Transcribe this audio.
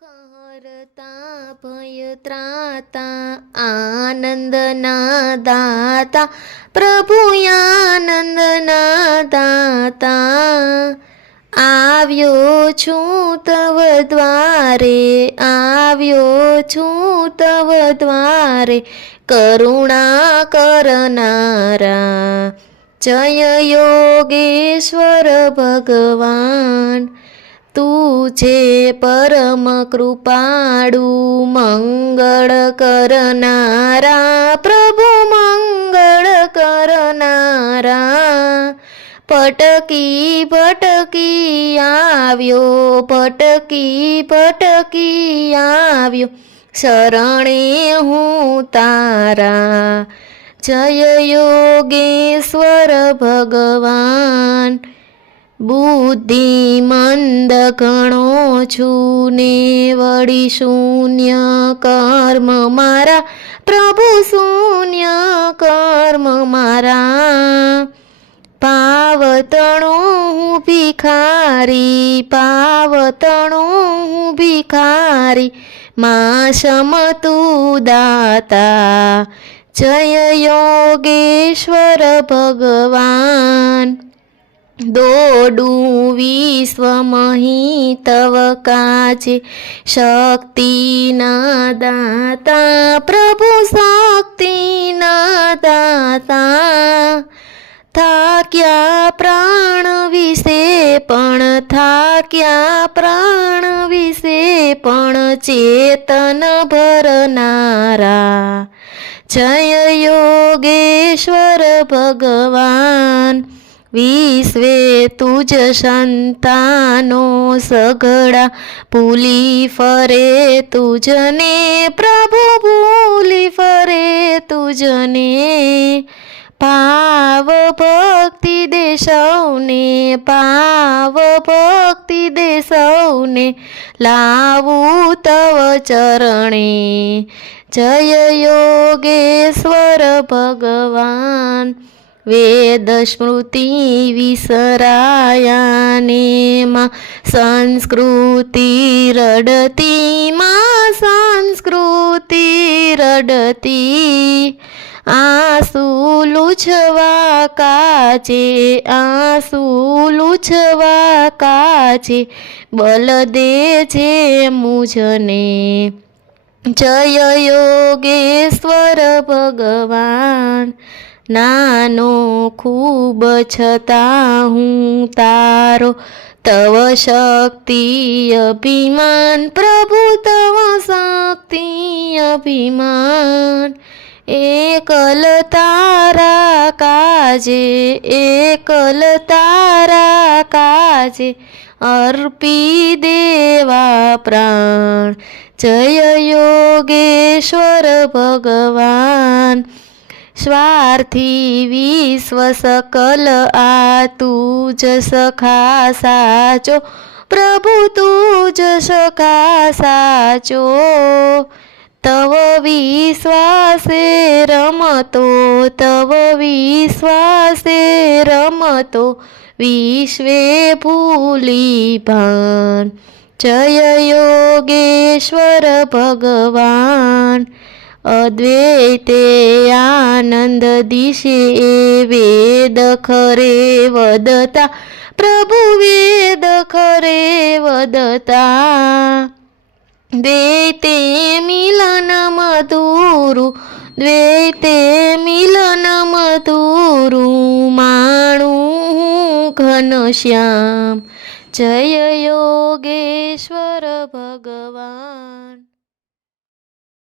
હરતા ભય ત્રાતા આનંદના દાતા પ્રભુ આનંદના દાતા આવ્યો છું તવ દ્વારે આવ્યો છું તવ દ્વારે કરુણા કરનારા જય યોગેશ્વર ભગવાન તું છે પરમ કૃપાળુ મંગળ કરનારા, પ્રભુ મંગળ કરનારા. પટકી પટકી આવ્યો, પટકી પટકી આવ્યો. શરણે હું તારા. જય યોગેશ્વર ભગવાન. બુદ્ધિ મંદ ઘણો છું ને વળી શૂન્ય કર્મ મારા. પ્રભુ શૂન્ય કર્મ મારા. પાવતણો હું ભિખારી, પાવતણો હું ભિખારી. મા શમતું દાતા, જય યોગેશ્વર ભગવાન. દોડું વિશ્વમહી તવ કાચે. શક્તિના દાતા, પ્રભુ શક્તિના દાતા. થાક્યા પ્રાણ વિશે પણ, થાક્યા પ્રાણ વિશે પણ ચેતન ભરનારા. જય યોગેશ્વર ભગવાન. વિશ્વે તુજ સંતાનો સગડા ભૂલી ફરે તુજને, પ્રભુ ભૂલી ફરે તુજને. પાવ ભક્તિ દે સૌને પાવ ભક્તિ દે સૌને, લાવું તવ ચરણે. જય યોગેશ્વર ભગવાન. વેદ સ્મૃતિ વિસરાયાને માં સંસ્કૃતિ રડતી, માં સંસ્કૃતિ રડતી. આંસુ લૂછવા કાચે, આંસુ લૂછવા કાચે બલ દે છે મુજને. જય યોગેશ્વર ભગવાન નાનો ખૂબ છતાં હું તારો તવ શક્તિ અભિમાન, પ્રભુ તવ શક્તિ અભિમાન. એકલ તારા કાજે, એકલ તારા કાજે અર્પી દેવા પ્રાણ. જય યોગેશ્વર ભગવાન. સ્વાર્થી વિશ્વ સકલ આ તું જ સખા સાચો, પ્રભુ તું જ સખા સાચો. તવ વિશ્વાસે રમતો, તવ વિશ્વાસે રમતો, વિશ્વે ભૂલી ભાન. જય યોગેશ્વર ભગવાન. અદ્વૈતે આનંદ દિશે વેદ ખરે વદતા. પ્રભુ વેદ ખરે વદતા. દ્વૈતે મિલન મધુરું, દ્વૈતે મિલન મધુરું, માણું ઘનશ્યામ જય યોગેશ્વર ભગવાન.